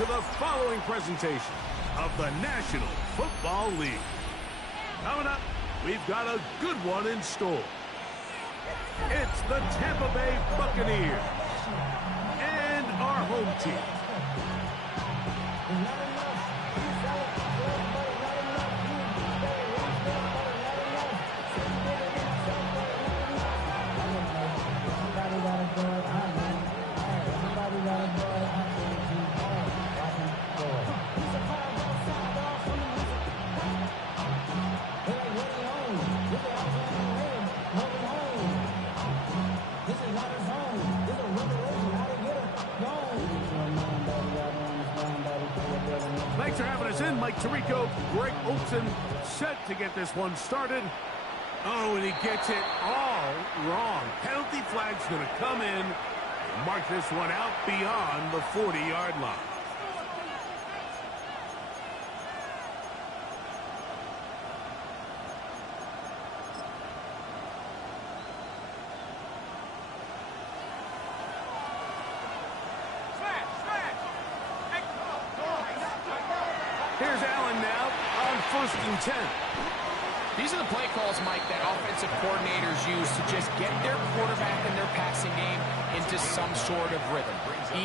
to the following presentation of the National Football League. Coming up, we've got a good one in store. It's the Tampa Bay Buccaneers and our home team. Thanks for having us in, Mike Tirico. Greg Olsen set to get this one started. Oh, and he gets it all wrong. Penalty flag's going to come in and mark this one out beyond the 40-yard line. Here's Allen now on 1st and 10. These are the play calls, Mike, that offensive coordinators use to just get their quarterback and their passing game into some sort of rhythm.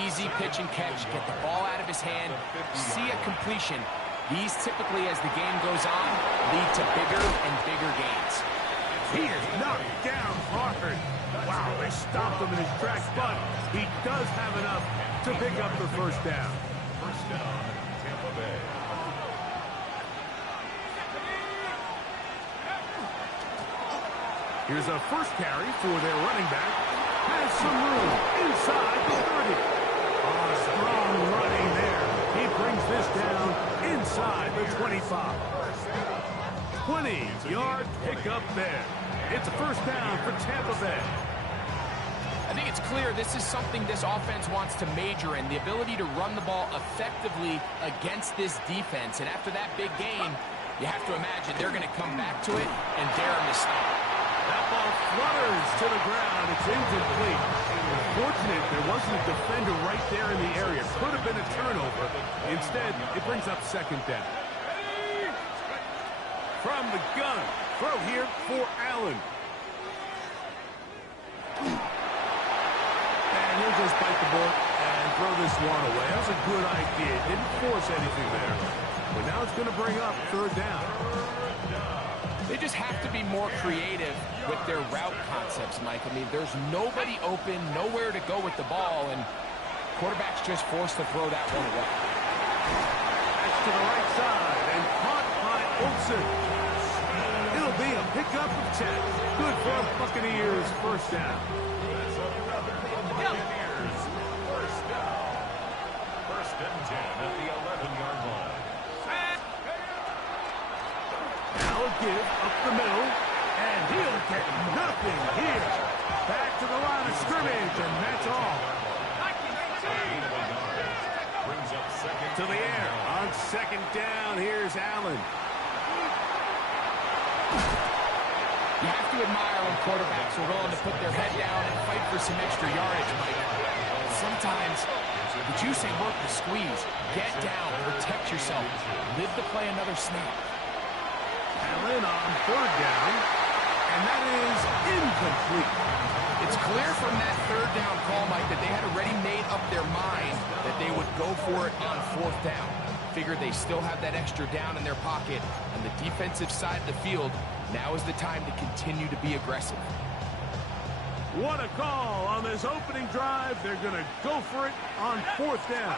Easy pitch and catch, get the ball out of his hand, see a completion. These typically, as the game goes on, lead to bigger and bigger gains. He is knocked down hard. Wow, they stopped him in his tracks, but he does have enough to pick up the first down. First down, Tampa Bay. Here's a first carry for their running back. Has some room inside the 30. Oh, strong running there. He brings this down inside the 25. 20-yard pickup there. It's a first down for Tampa Bay. I think it's clear this is something this offense wants to major in, the ability to run the ball effectively against this defense. And after that big gain, you have to imagine they're going to come back to it and dare him to stop. That ball flutters to the ground. It's incomplete. Fortunate there wasn't a defender right there in the area. Could have been a turnover. Instead, it brings up second down. From the gun, throw here for Allen. And he'll just bite the bullet and throw this one away. That was a good idea. Didn't force anything there. But now it's going to bring up third down. They just have to be more creative with their route concepts, Mike. I mean, there's nobody open, nowhere to go with the ball, and quarterback's just forced to throw that one away. That's to the right side, and caught by Olsen. It'll be a pickup of 10. Good for Buccaneers first down. Buccaneers first down. First and 10 at the 11-yard line. Now a give up the middle, and he'll get nothing here. Back to the line of scrimmage, and that's all. Brings up second To the air on second down. Here's Allen. You have to admire when quarterbacks are willing to put their head down and fight for some extra yardage, Mike. Sometimes the juice ain't worth the squeeze. Get down, protect yourself, live to play another snap. Allen on third down, and that is incomplete. It's clear from that third down call, Mike, that they had already made up their mind that they would go for it on fourth down. Figured they still have that extra down in their pocket. On the defensive side of the field, now is the time to continue to be aggressive. What a call on this opening drive. They're going to go for it on fourth down.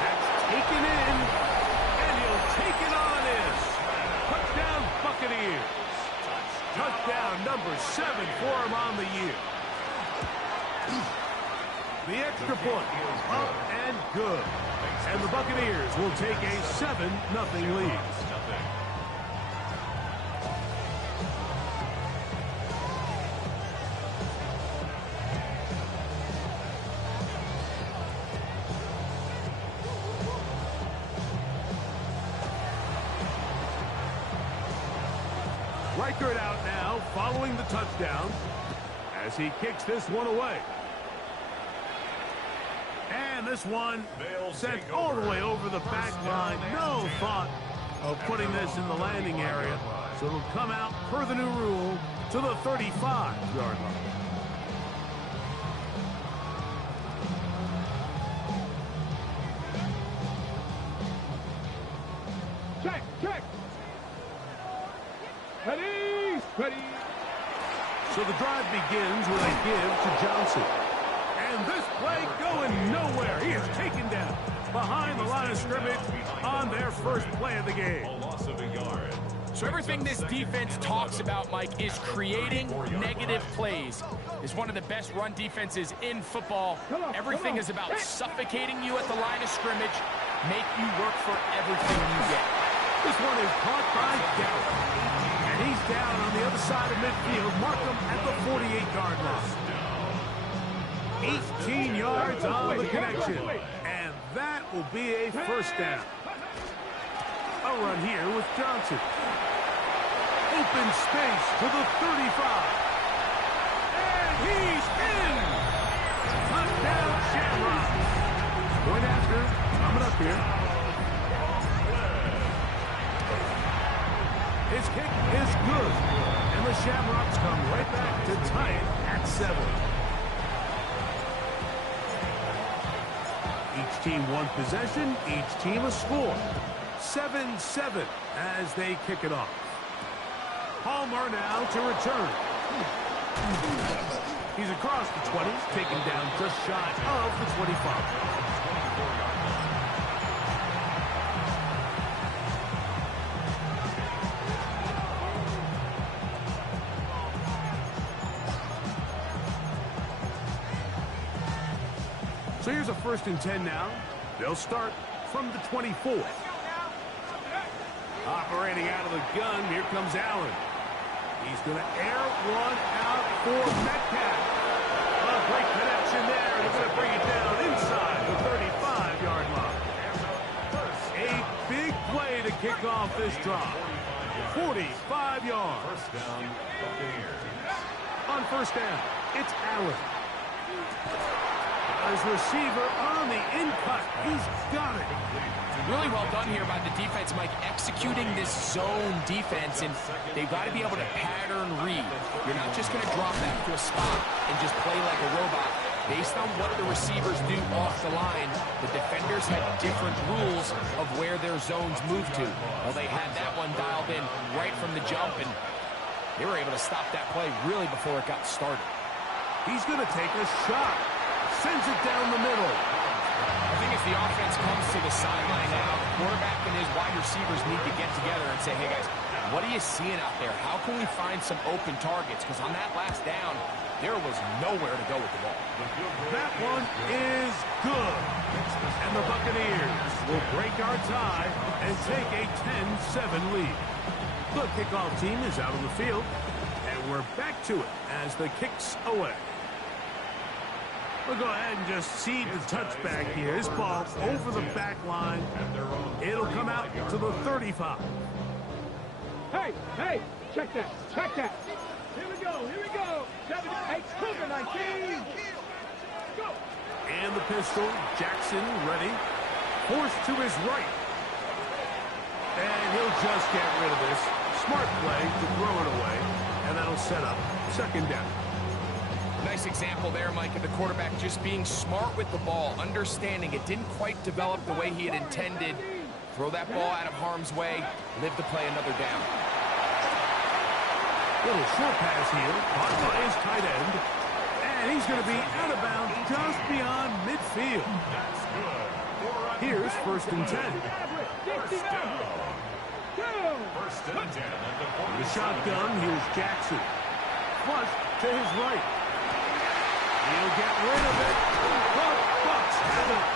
That's taken in, and he'll take it on in. Touchdown, Buccaneers. Touchdown number 7 for him on the year. The extra point, up and good. And the Buccaneers will take a 7-0 lead. Reichert out now, following the touchdown, as he kicks this one away. And this one sent all the way over the back line. No thought of putting this in the landing area. So it'll come out per the new rule to the 35-yard line. Check. Ready. So the drive begins with a give to Johnson. And this play going nowhere. He is taken down behind the line of scrimmage on their first play of the game. A loss of a yard. So everything this defense talks about, Mike, is creating negative plays. It's one of the best run defenses in football. Everything is about suffocating you at the line of scrimmage, make you work for everything you get. This one is caught by Gallup. And he's down on the other side of midfield. Mark him at the 48-yard line. 18 yards on the connection. And that will be a first down. A run here with Johnson. Open space to the 35. And he's in! Touchdown, Shamrock. Point after, coming up here. His kick is good. And the Shamrocks come right back to tie it at 7. Each team one possession, each team a score. 7-7 as they kick it off. Palmer now to return. He's across the 20, taken down just shy of the 25. So here's a 1st and 10 now. They'll start from the 24. Operating out of the gun, here comes Allen. He's going to air one out for Metcalf. A great connection there. He's going to bring it down inside the 35-yard line. A big play to kick off this drive. 45 yards. First down, Buccaneers. On first down, it's Allen. His receiver on the in-cut. He's got it. Really well done here by the defense, Mike, executing this zone defense, and they've got to be able to pattern read. You're not just going to drop back to a spot and just play like a robot. Based on what the receivers do off the line, the defenders had different rules of where their zones move to. Well, they had that one dialed in right from the jump, and they were able to stop that play really before it got started. He's going to take a shot. Sends it down the middle. I think as the offense comes to the sideline now, the quarterback and his wide receivers need to get together and say, hey, guys, what are you seeing out there? How can we find some open targets? Because on that last down, there was nowhere to go with the ball. That one is good. And the Buccaneers will break our tie and take a 10-7 lead. The kickoff team is out on the field, and we're back to it as the kick's away. We'll go ahead and just seed the touchback here. This ball over the back line. It'll come out to the 35. Hey, check that. Here we go. 7-8, Cougar 19. Go. And the pistol, Jackson ready. Forced to his right. And he'll just get rid of this. Smart play to throw it away. And that'll set up 2nd down. Nice example there, Mike, of the quarterback just being smart with the ball, understanding it didn't quite develop the way he had intended. Throw that ball out of harm's way, live to play another down. Little short pass here, caught by his tight end. And he's going to be out of bounds just beyond midfield. Here's 1st and 10. First and 10 at the 40. The shotgun, here's Jackson. Flush to his right. He'll get rid of it. The Bucs have it.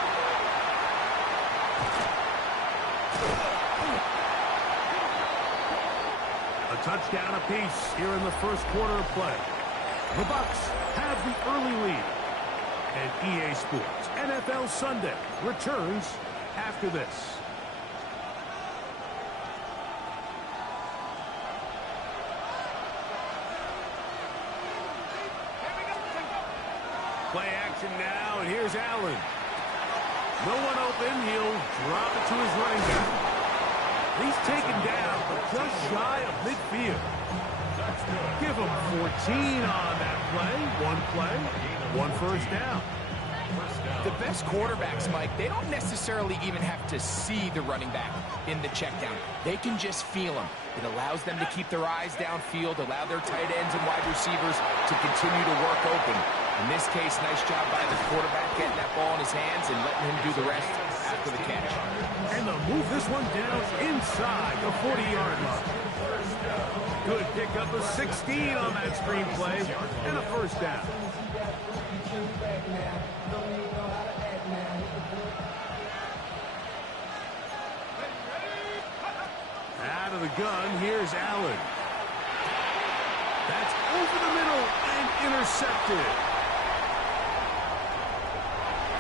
A touchdown apiece here in the first quarter of play. The Bucs have the early lead. And EA Sports NFL Sunday returns after this. Play action now, and here's Allen. No one open. He'll drop it to his running back. He's taken down, but just shy of midfield. Give him 14 on that play, one first down. The best quarterbacks, Mike, they don't necessarily even have to see the running back in the check down. They can just feel him. It allows them to keep their eyes downfield, allow their tight ends and wide receivers to continue to work open. In this case, nice job by the quarterback getting that ball in his hands and letting him do the rest after the catch. And they'll move this one down inside the 40-yard line. Good pickup of 16 on that screenplay and a first down. Out of the gun, here's Allen. That's over the middle and intercepted.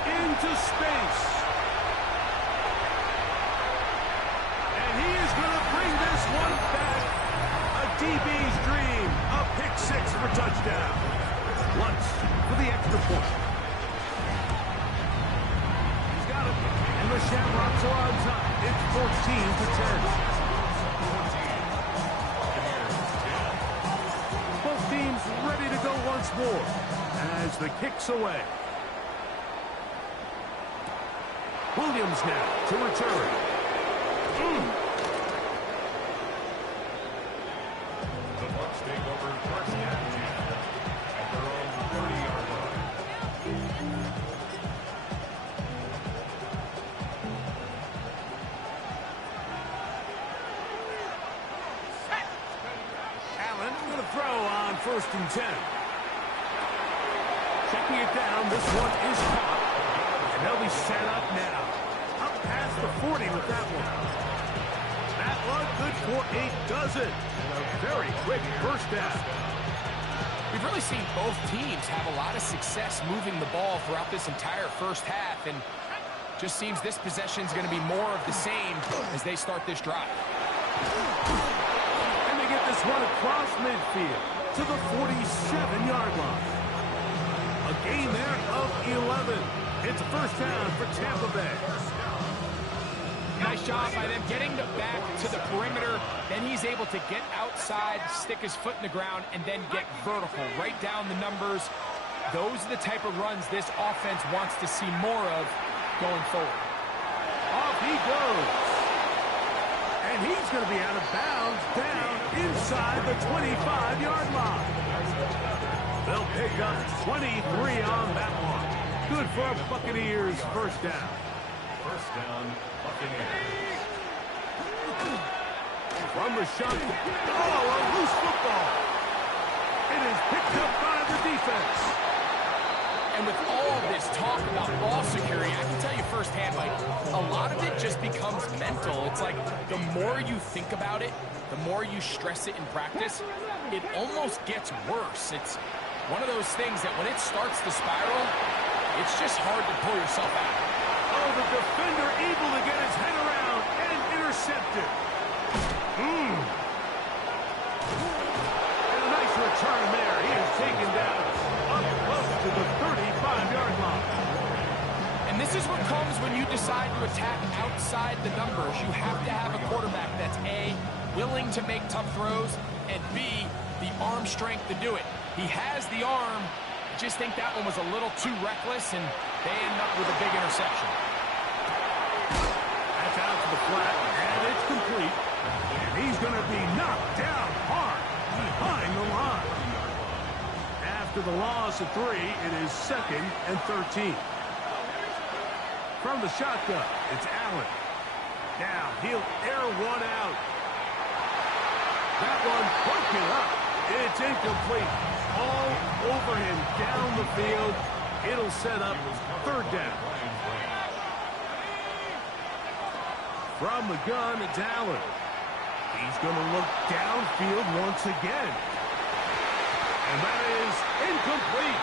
Into space. And he is going to bring this one back. A DB's dream. A pick six for touchdown. Lutz for the extra point. He's got it. And the Shamrocks are on top. It's 14-10. Both teams ready to go once more as the kick's away. Williams now to return. The Bucs take over first and 10 at their own 30-yard line. Allen going to throw on first and 10. Checking it down. This one is caught. And they'll be set up now. Up past the 40 with that one. That one good for 8 dozen. And a very quick first down. We've really seen both teams have a lot of success moving the ball throughout this entire first half, and just seems this possession is going to be more of the same as they start this drive. And they get this one across midfield to the 47-yard line. A gain there of 11. It's a first down for Tampa Bay. Nice job by them getting the back to the perimeter. Then he's able to get outside, stick his foot in the ground, and then get vertical, right down the numbers. Those are the type of runs this offense wants to see more of going forward. Off he goes. And he's going to be out of bounds down inside the 25-yard line. They'll pick up 23 on that one. Good for Buccaneers first down. First down, Buccaneers. From the shot. Oh, a loose football. It is picked up by the defense. And with all of this talk about ball security, I can tell you firsthand, Mike, a lot of it just becomes mental. It's like the more you think about it, the more you stress it in practice, it almost gets worse. It's one of those things that when it starts to spiral, it's just hard to pull yourself out. Oh, the defender able to get his head around and intercept it. And a nice return there. He is taken down up close to the 35-yard line. And this is what comes when you decide to attack outside the numbers. You have to have a quarterback that's A, willing to make tough throws, and B, the arm strength to do it. He has the arm. I just think that one was a little too reckless, and they end up with a big interception. That's out to the flat, and it's complete. And he's going to be knocked down hard behind the line. After the loss of 3, it is 2nd and 13. From the shotgun, it's Allen. Now he'll air one out. That one broken up. It's incomplete. All over him down the field. It'll set up 3rd down. From the gun, it's Allen. He's going to look downfield once again. And that is incomplete.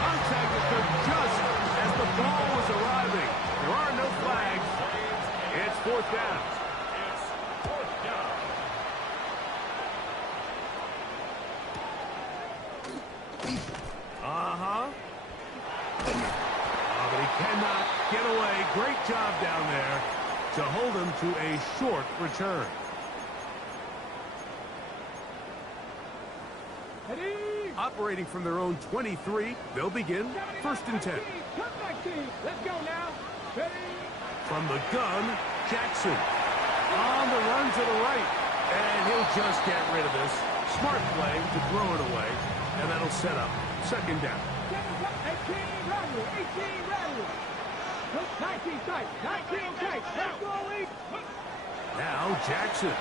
Contact occurred just as the ball was arriving. There are no flags. It's 4th down. But he cannot get away. Great job down there to hold him to a short return. Operating from their own 23, they'll begin 1st and 10. Let's go now. From the gun, Jackson on the run to the right. And he'll just get rid of this. Smart play to throw it away. And that'll set up 2nd down. 18 rattle. 18 rattle. 19 tight. 19 tight. Let's go, Lee. Now Jackson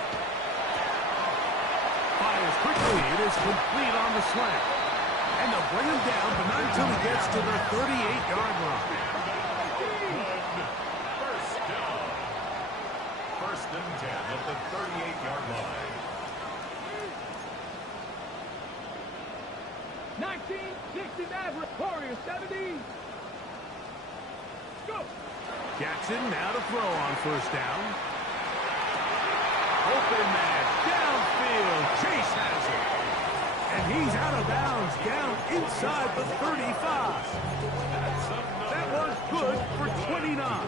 fires quickly. It is complete on the slant. And they'll bring him down, but not until he gets to the 38-yard line. First down. 1st and 10 at the 38-yard line. 1960 Maverick Warriors 70. Go. Jackson now to throw on 1st down. Open man downfield. Chase has it. And he's out of bounds down inside the 35. That was good for 29.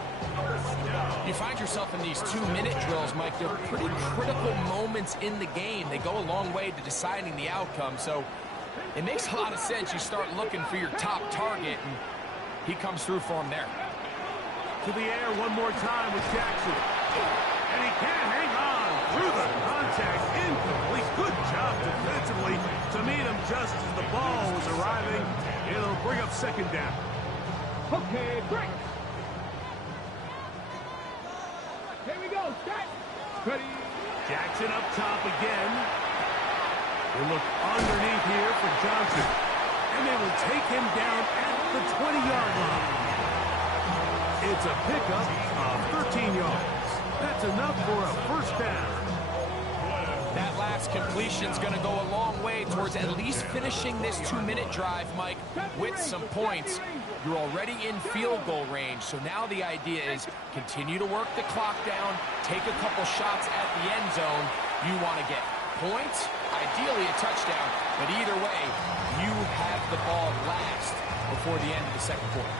You find yourself in these 2-minute drills, Mike. They're pretty critical moments in the game. They go a long way to deciding the outcome. So it makes a lot of sense. You start looking for your top target, and he comes through for him there. To the air one more time with Jackson. And he can't hang on through the contact. Incomplete. Good job defensively to meet him just as the ball was arriving. It'll bring up 2nd down. Okay, break. Here we go. Set. Ready. Jackson up top again. They look underneath here for Johnson. And they will take him down at the 20-yard line. It's a pickup of 13 yards. That's enough for a 1st down. That last completion's going to go a long way towards at least finishing this 2-minute drive, Mike, with some points. You're already in field goal range, so now the idea is continue to work the clock down, take a couple shots at the end zone. You want to get points, ideally a touchdown, but either way, you have the ball last before the end of the 2nd quarter.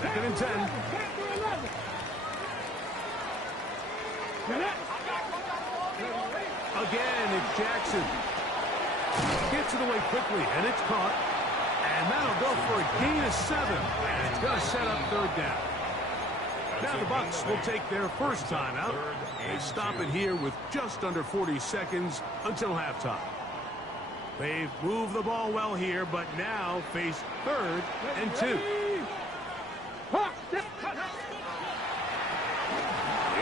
2nd and 10. Again, it's Jackson. Gets it away quickly, and it's caught. And that'll go for a gain of 7. And it's going to set up 3rd down. Now the Bucs will take their 1st timeout. They stop it here with just under 40 seconds until halftime. They've moved the ball well here, but now face 3rd and 2. The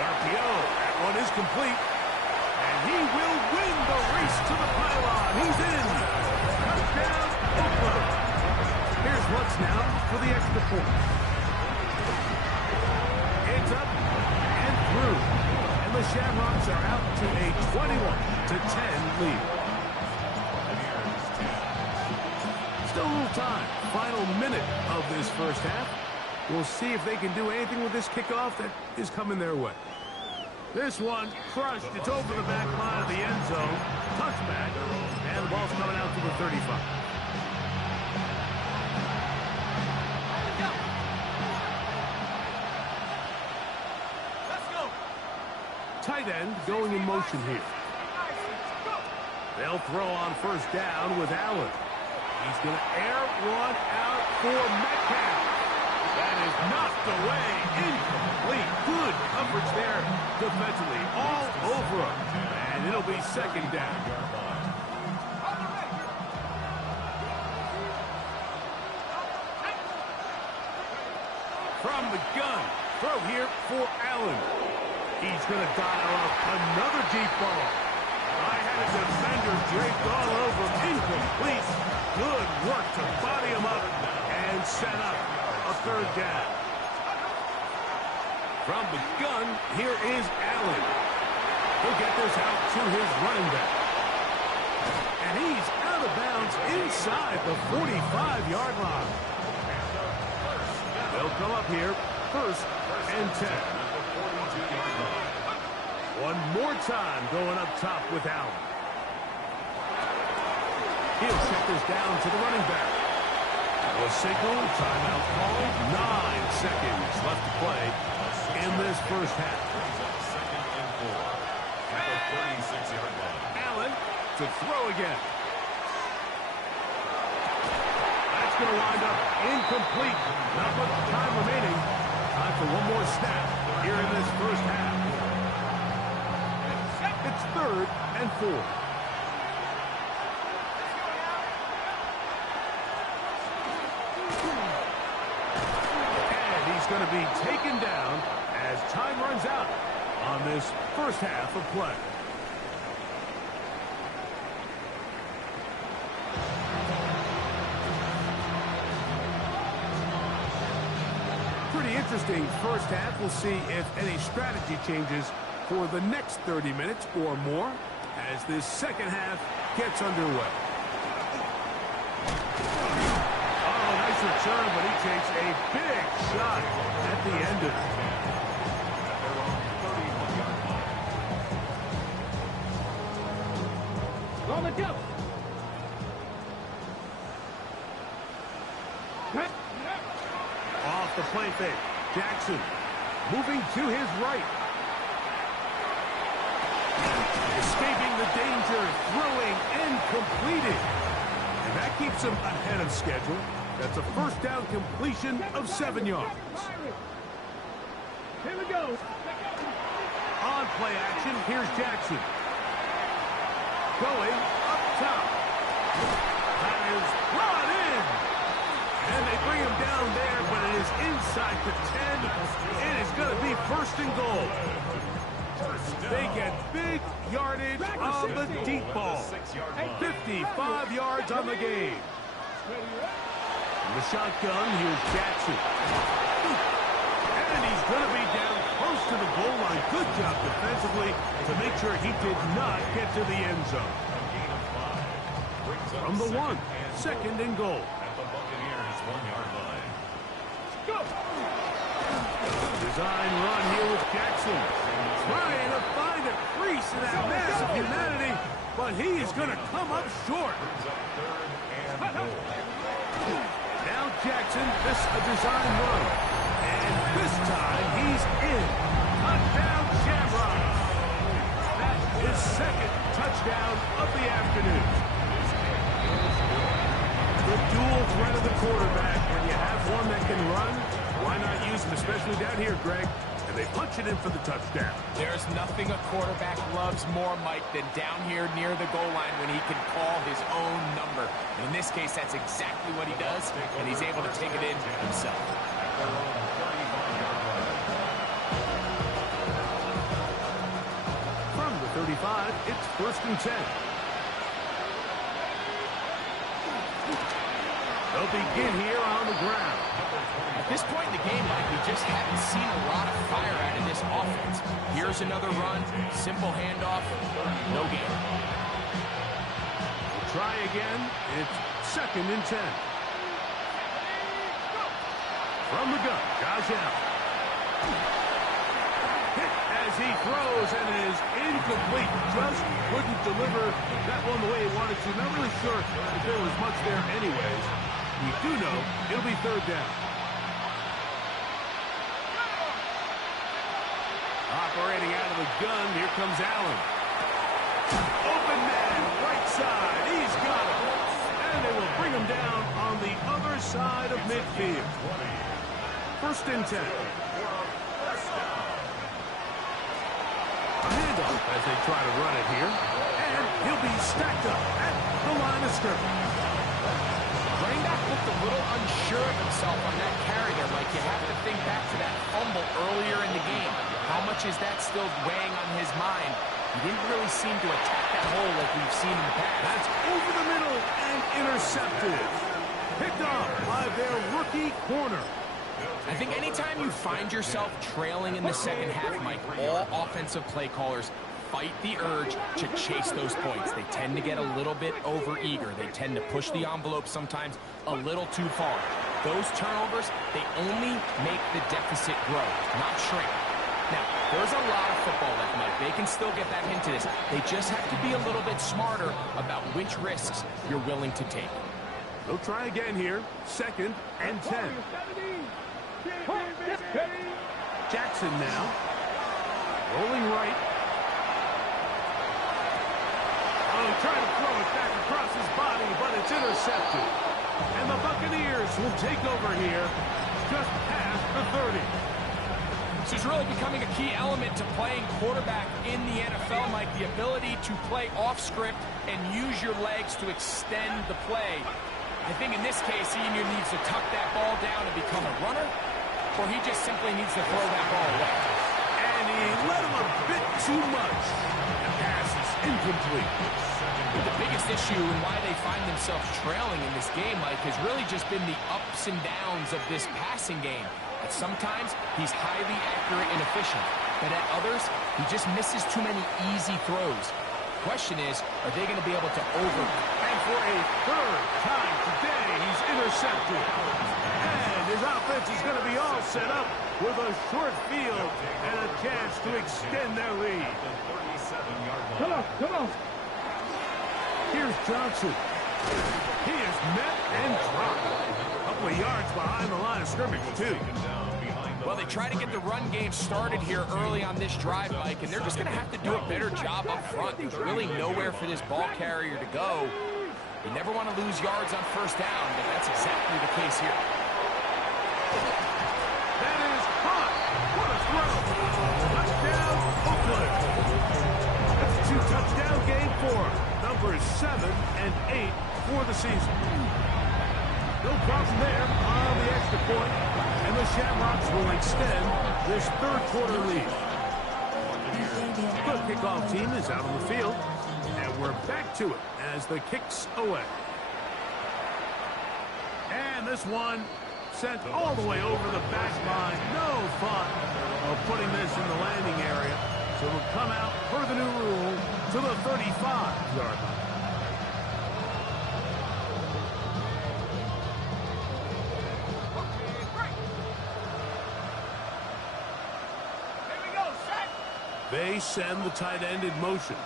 RPO, that one is complete. And he will win the race to the pylon. He's in. Touchdown, Oakland. Here's what's now for the extra point. It's up and through. And the Shamrocks are out to a 21-10 lead. Still a little time. Final minute of this 1st half. We'll see if they can do anything with this kickoff that is coming their way. This one crushed. It's over the back line of the end zone. Touchback. And the ball's coming out to the 35. Let's go. Tight end going in motion here. They'll throw on 1st down with Allen. He's going to air one out for Metcalf. That is knocked away. Incomplete. Good coverage there defensively. All over him. And it'll be 2nd down. From the gun. Throw here for Allen. He's going to dial up another deep ball. High-headed defender draped all over him. Incomplete. Good work to body him up and set up a 3rd down. From the gun, here is Allen. He'll get this out to his running back. And he's out of bounds inside the 45-yard line. They'll come up here 1st and 10. One more time going up top with Allen. He'll check this down to the running back. A signal, timeout called. 9 seconds left to play in this first half. Second and 4 at the 36-yard line. Allen to throw again. That's going to wind up incomplete. Not much time remaining. Time for one more snap here in this first half. It's 3rd and 4. Going to be taken down as time runs out on this first half of play. Pretty interesting first half. We'll see if any strategy changes for the next 30 minutes or more as this second half gets underway. Return, but he takes a big shot at the end of it. On the go. Off the play fake. Jackson moving to his right. Escaping the danger, throwing and completing. And that keeps him ahead of schedule. That's a first down completion of 7 yards. Here we go. On play action, here's Jackson. Going up top. That is brought in. And they bring him down there, but it is inside the 10. It is going to be 1st and goal. They get big yardage on the deep ball. 55 yards on the game. The shotgun, here's Jackson. And he's going to be down close to the goal line. Good job defensively to make sure he did not get to the end zone. From the 1, 2nd and goal. At the Buccaneers' 1-yard line. Go. Design run here with Jackson. Trying to find a crease in that mass of humanity, but he is going to come up short. Now Jackson, this a design run. And this time he's in. Touchdown Shamrock. That is 2nd touchdown of the afternoon. The dual threat of the quarterback. When you have one that can run, why not use him, especially down here, Greg? And they punch it in for the touchdown. There's nothing a quarterback loves more, Mike, than down here near the goal line when he can call his own number. And in this case, that's exactly what he does, and he's able to take it in himself. From the 35, it's 1st and 10. They'll begin here on the ground. At this point in the game, Mike, we just haven't seen a lot of fire out of this offense. Here's another run, simple handoff, no gain. We'll try again. It's 2nd and 10. From the gun, Josh Allen. Hit as he throws, and it is incomplete. Just couldn't deliver that one the way he wanted to. Not really sure if there was much there anyways. We do know it'll be 3rd down. Operating out of the gun, here comes Allen. Open man, right side, he's got it. And they will bring him down on the other side of midfield. 1st and 10. A handoff as they try to run it here. And he'll be stacked up at the line of scrimmage. Running back looked a little unsure of himself on that carry there, Mike. You have to think back to that fumble earlier in the game. How much is that still weighing on his mind? He didn't really seem to attack that hole like we've seen in the past. That's over the middle and intercepted. Picked off by their rookie corner. I think anytime you find yourself trailing in the second half, Mike, all offensive play callers fight the urge to chase those points. They tend to get a little bit overeager. They tend to push the envelope sometimes a little too far. Those turnovers, they only make the deficit grow, not shrink. Now, there's a lot of football left, Mike. They can still get back into this. They just have to be a little bit smarter about which risks you're willing to take. They'll try again here. 2nd and 10. Jackson now. Rolling right. Oh, trying to throw it back across his body, but it's intercepted. And the Buccaneers will take over here just past the 30. This is really becoming a key element to playing quarterback in the NFL, Mike. The ability to play off script and use your legs to extend the play. I think in this case, he either needs to tuck that ball down and become a runner, or he just simply needs to throw that ball away. And he let him a bit too much. The pass is incomplete. But the biggest issue and why they find themselves trailing in this game, Mike, has really just been the ups and downs of this passing game. At sometimes, he's highly accurate and efficient, but at others, he just misses too many easy throws. The question is, are they going to be able to And for a 3rd time today, he's intercepted. And his offense is going to be all set up with a short field and a chance to extend their lead. Come on, come on. Here's Johnson. He is met and dropped. A couple of yards behind the line of scrimmage, too. Well, they try to get the run game started here early on this drive, Mike, and they're just going to have to do a better job up front. There's really nowhere for this ball carrier to go. You never want to lose yards on 1st down, but that's exactly the case here. That is hot. What a throw. Touchdown, Oakland. That's a 2-touchdown game for numbers 7 and 8 for the season. No problem there on the extra point, and the Shamrocks will extend this 3rd quarter lead. The kickoff team is out on the field, and we're back to it as the kick's away. And this one sent all the way over the back line. No thought of putting this in the landing area, so it'll come out per the new rule to the 35-yard line. They send the tight end in motion.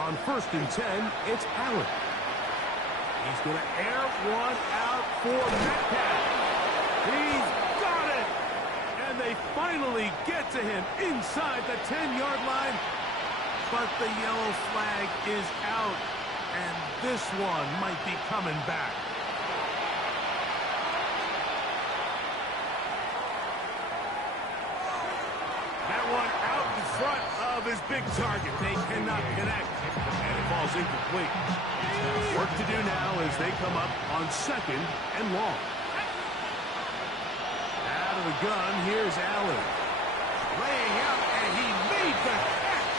On 1st and 10, it's Allen. He's going to air one out for Metcalf. He's got it! And they finally get to him inside the 10-yard line. But the yellow flag is out, and this one might be coming back. That one out in front of his big target. They cannot connect, and it falls incomplete. Work to do now as they come up on 2nd and long. Out of the gun, here's Allen. Laying out, and he made the catch.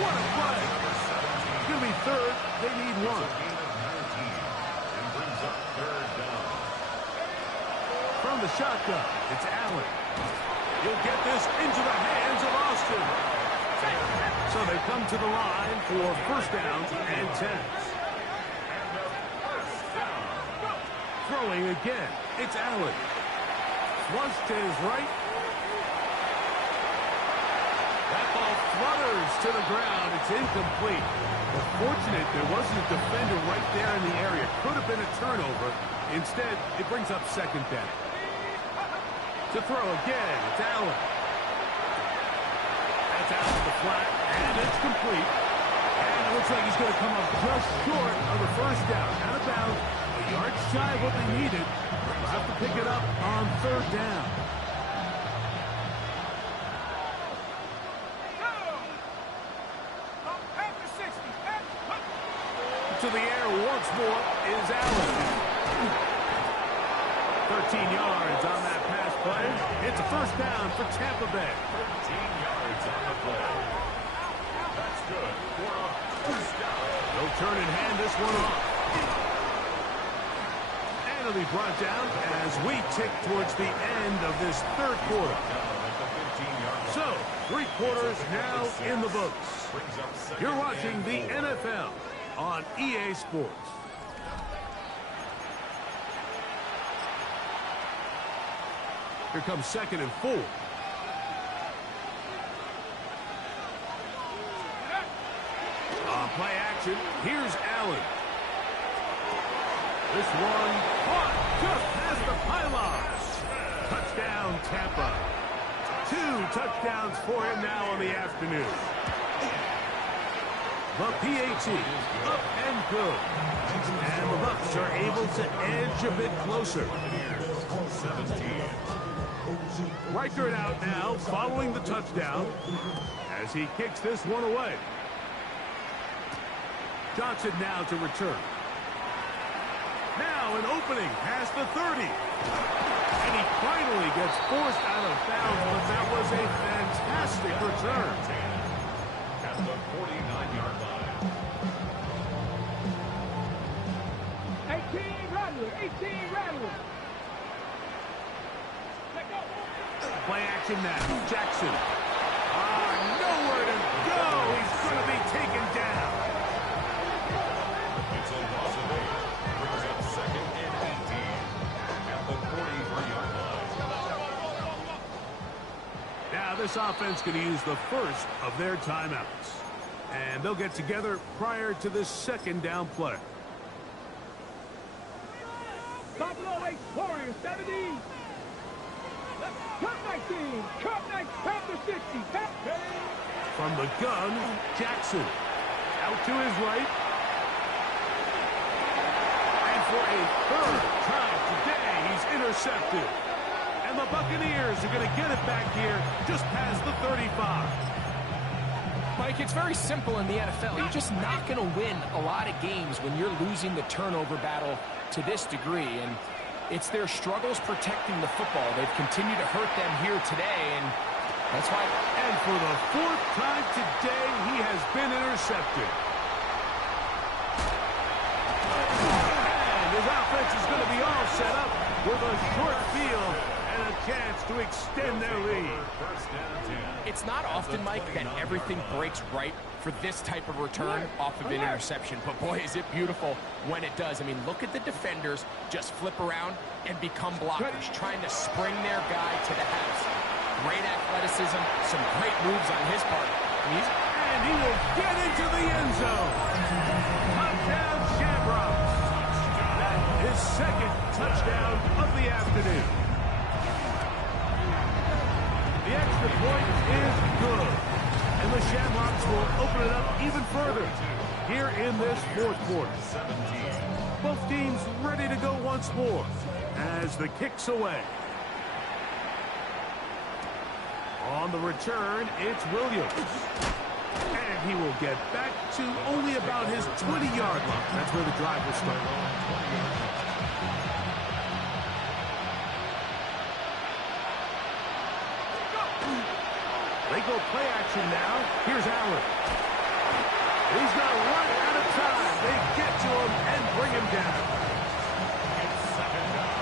What a play. It's going to be 3rd. They need 1. From the shotgun, it's Allen. He'll get this into the hands of Austin. So they come to the line for 1st down and 10. Throwing again, it's Allen. Flush to his right. That ball flutters to the ground. It's incomplete. But fortunate there wasn't a defender right there in the area. Could have been a turnover. Instead, it brings up 2nd down. To throw again, it's Allen. That's out to the flat, and it's complete. And it looks like he's going to come up just short of the 1st down. Out of bounds, a yard shy of what they needed. They'll have to pick it up on 3rd down. To the air once more is Allen. 13 yards on that pass play. It's a 1st down for Tampa Bay. 13 yards on the play. That's good for a 1st down. They'll turn and hand this one off. And it'll be brought down as we tick towards the end of this 3rd quarter. So, 3 quarters now in the books. You're watching the NFL on EA Sports. Here comes 2nd and 4. On play action, here's Allen. This one caught just past the pylons. Touchdown, Tampa. 2 touchdowns for him now on the afternoon. The PAT up and good. And the Bucs are able to edge a bit closer. 17. Riker it out now following the touchdown as he kicks this one away. Johnson now to return. Now an opening past the 30. And he finally gets forced out of bounds, but that was a fantastic return. At the 49-yard line. 18 Rattler, 18 Rattler. Play action now. Jackson. Nowhere to go. He's going to be taken down. It's a loss of 8. Brings up 2nd and 18. At the 43-yard line. Now this offense going to use the first of their timeouts. And they'll get together prior to this 2nd down play. Buffalo 8 Warriors 70. Cup 19. Cup 19. Panther 60. From the gun, Jackson. Out to his right. And for a 3rd time today, he's intercepted. And the Buccaneers are going to get it back here just past the 35. Mike, it's very simple in the NFL. You're just not going to win a lot of games when you're losing the turnover battle to this degree. And it's their struggles protecting the football. They've continued to hurt them here today, and that's why. And for the 4th time today, he has been intercepted. And his offense is going to be all set up with a short field and a chance to extend their lead. 1st and 10. It's not often, Mike, that everything breaks right for this type of return off of an interception. But boy, is it beautiful when it does. I mean, look at the defenders just flip around and become blockers, trying to spring their guy to the house. Great athleticism, some great moves on his part. And he will get into the end zone. Touchdown, Shamrock. That is 2nd touchdown of the afternoon. The extra point is good. And the Shamrocks will open it up even further here in this 4th quarter. 17. Both teams ready to go once more as the kick's away. On the return, it's Williams. And he will get back to only about his 20-yard line. That's where the drive will start. They go play action now. Here's Allen. He's going to run out of time. They get to him and bring him down. It's 2nd down.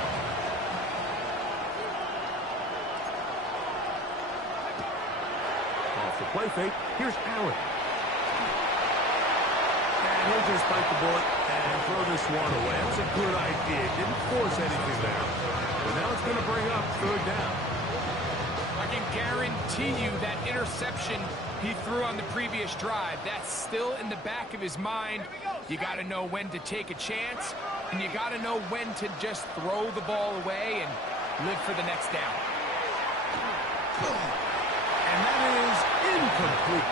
Off the play fake. Here's Allen. And he'll just bite the bullet and throw this one away. That's a good idea. Didn't force anything there. But now it's going to bring up 3rd down. I can guarantee you that interception he threw on the previous drive, that's still in the back of his mind. You got to know when to take a chance, and you got to know when to just throw the ball away and live for the next down. And that is incomplete.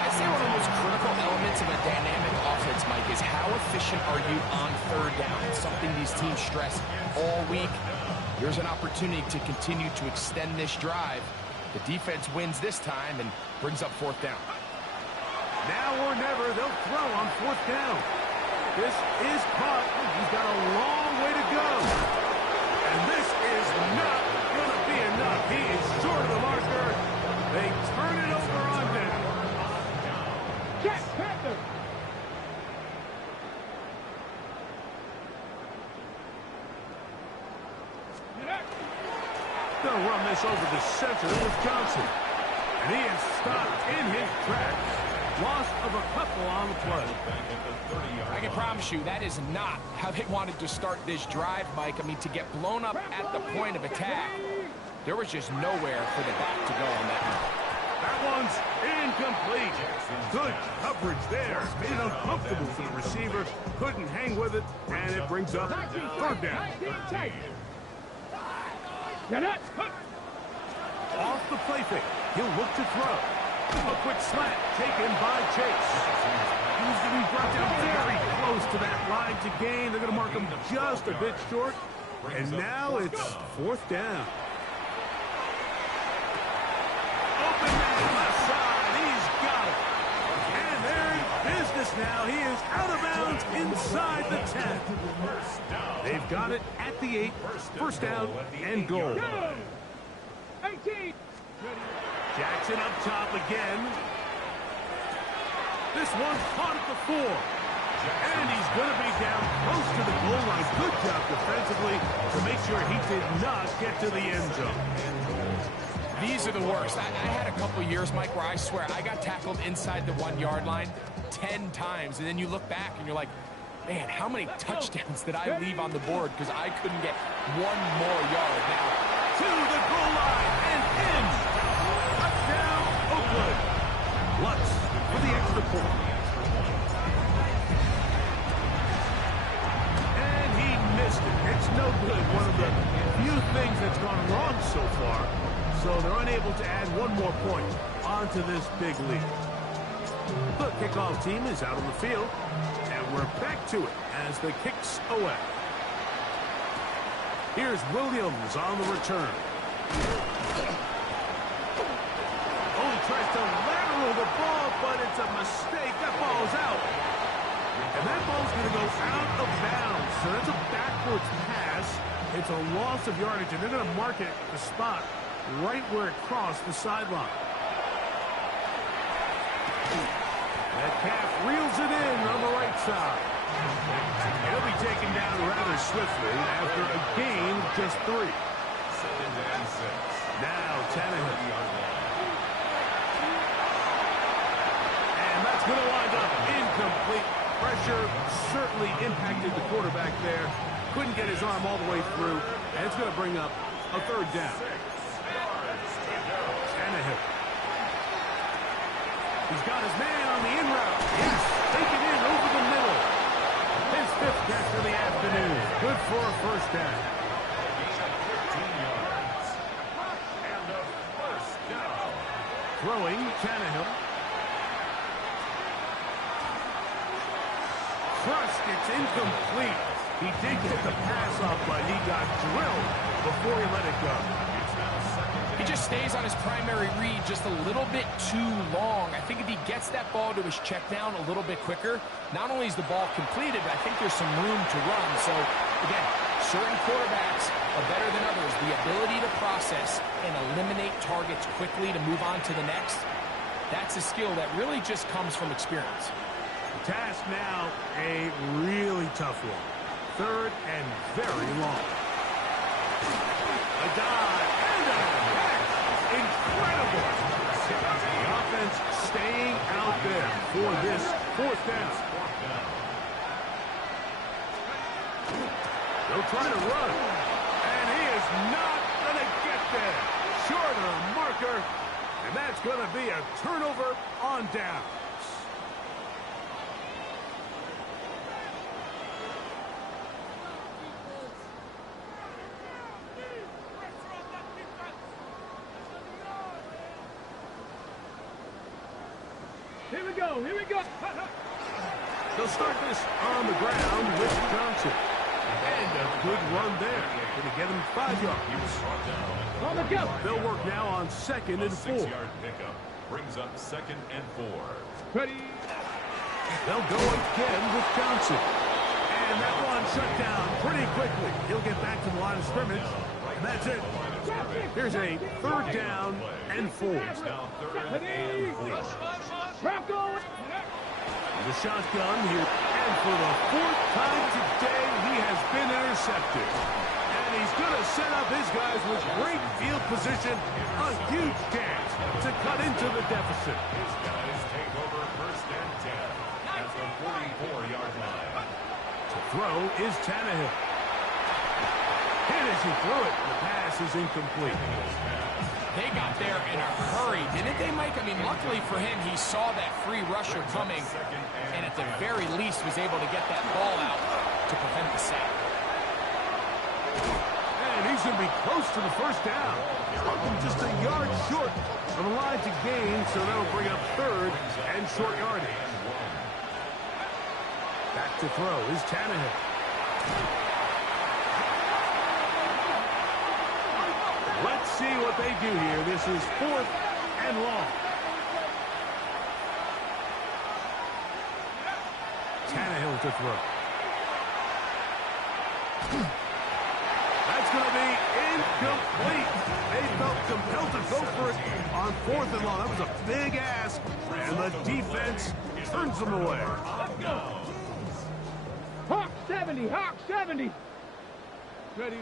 I say one of the most critical elements of a dynamic offense, Mike, is how efficient are you on 3rd down? It's something these teams stress all week. Here's an opportunity to continue to extend this drive. The defense wins this time and brings up 4th down. Now or never, they'll throw on 4th down. This is caught. He's got a long way to go. And this is not going to be enough. He is short of the marker. They turn it over on down. Jack Panther. Going to run this over the center with Johnson. And he is stopped in his tracks. Loss of a couple on the play. I can promise you that is not how they wanted to start this drive, Mike. I mean, to get blown up at the point of attack, there was just nowhere for the back to go on that one. That one's incomplete. Good coverage there. Made it uncomfortable for the receiver. Couldn't hang with it, and it brings up third down. Off the play fake. He'll look to throw. A quick slant taken by Chase. He's going to be brought down very close to that line to gain. They're going to mark him just a bit short. And now it's fourth down. Open man left side. He's got it. And they're in business now. He is out of bounds inside the 10. They've got it at the 8. First down and goal. 18. Jackson up top again. This one's caught at the 4. And he's going to be down close to the goal line. Good job defensively to make sure he did not get to the end zone. These are the worst. I had a couple years, Mike, where I swear I got tackled inside the 1-yard line 10 times. And then you look back and you're like, man, how many touchdowns did I leave on the board because I couldn't get one more yard? Now, to the goal line and in. Touchdown, Oakland. Lutz for the extra point. And he missed it. It's no good. One of the few things that's gone wrong so far. So they're unable to add one more point onto this big lead. The kickoff team is out on the field. And we're back to it as the kicks away. Here's Williams on the return. Oh, he tries to lateral the ball, but it's a mistake. That ball's out. And that ball's going to go out of bounds. So that's a backwards pass. It's a loss of yardage, and they're going to mark it the spot right where it crossed the sideline. That calf reels it in on the right side. He'll be taken down rather swiftly after a gain of just 3. Now Tannehill. And that's going to wind up incomplete. Pressure certainly impacted the quarterback there. Couldn't get his arm all the way through. And it's going to bring up a third down. Tannehill. He's got his man on the in route. He's taken in over the middle. His 5th catch of the afternoon. Good for a first down. Throwing, Tannehill. Crushed, it's incomplete. He did get the pass off, but he got drilled before he let it go. he just stays on his primary read just a little bit too long. I think if he gets that ball to his check down a little bit quicker, not only is the ball completed, but I think there's some room to run. So, again, certain quarterbacks are better than others. The ability to process and eliminate targets quickly to move on to the next, that's a skill that really just comes from experience. The task now, a really tough one. 3rd and very long. A dive and a catch. Incredible. The offense staying out there for this 4th down. They'll try to run. And he is not going to get there. Short of the marker. And that's going to be a turnover on down. Here we go, here we go. They'll start this on the ground with Johnson. And a good run there. Going to get him 5 yards. On the go. They'll work now on 2nd and 4. 6-yard pickup brings up 2nd and 4. Ready. They'll go again with Johnson. And that one shut down pretty quickly. He'll get back to the line of scrimmage. And that's it. Here's a 3rd down and 4. Now 3rd and 4. The shotgun here. And for the 4th time today, he has been intercepted. And he's going to set up his guys with great field position. A huge chance to cut into the deficit. His guys take over 1st and 10 at the 44-yard line. To throw is Tannehill. Hit as he threw it. The pass is incomplete. They got there in a hurry, didn't they, Mike? I mean, luckily for him, he saw that free rusher coming, and at the very least was able to get that ball out to prevent the sack. And he's going to be close to the first down. Just a yard short of the line to gain, so that'll bring up third and short yardage. Back to throw is Tannehill. Let's see what they do here. This is 4th and long. Tannehill to throw. That's going to be incomplete. They felt compelled to go for it on 4th and long. That was a big ask, and the defense turns them away. Hawk 70, Hawk 70. Ready?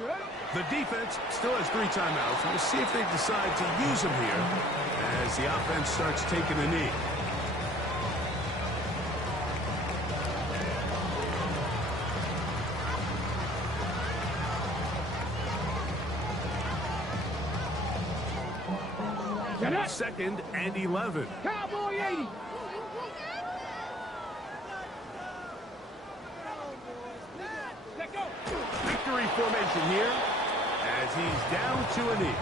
The defense still has 3 timeouts. We'll see if they decide to use them here as the offense starts taking a knee. Second and 11. Cowboy 80. Let go. Victory formation here as he's down to a knee.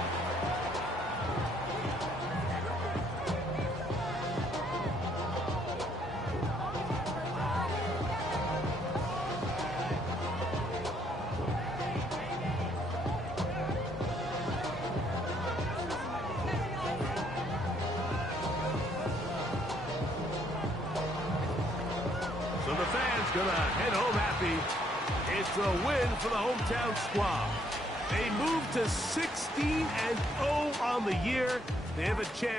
So the fans gonna head home happy. It's a win for the hometown squad. They move to 16-0 on the year. They have a chance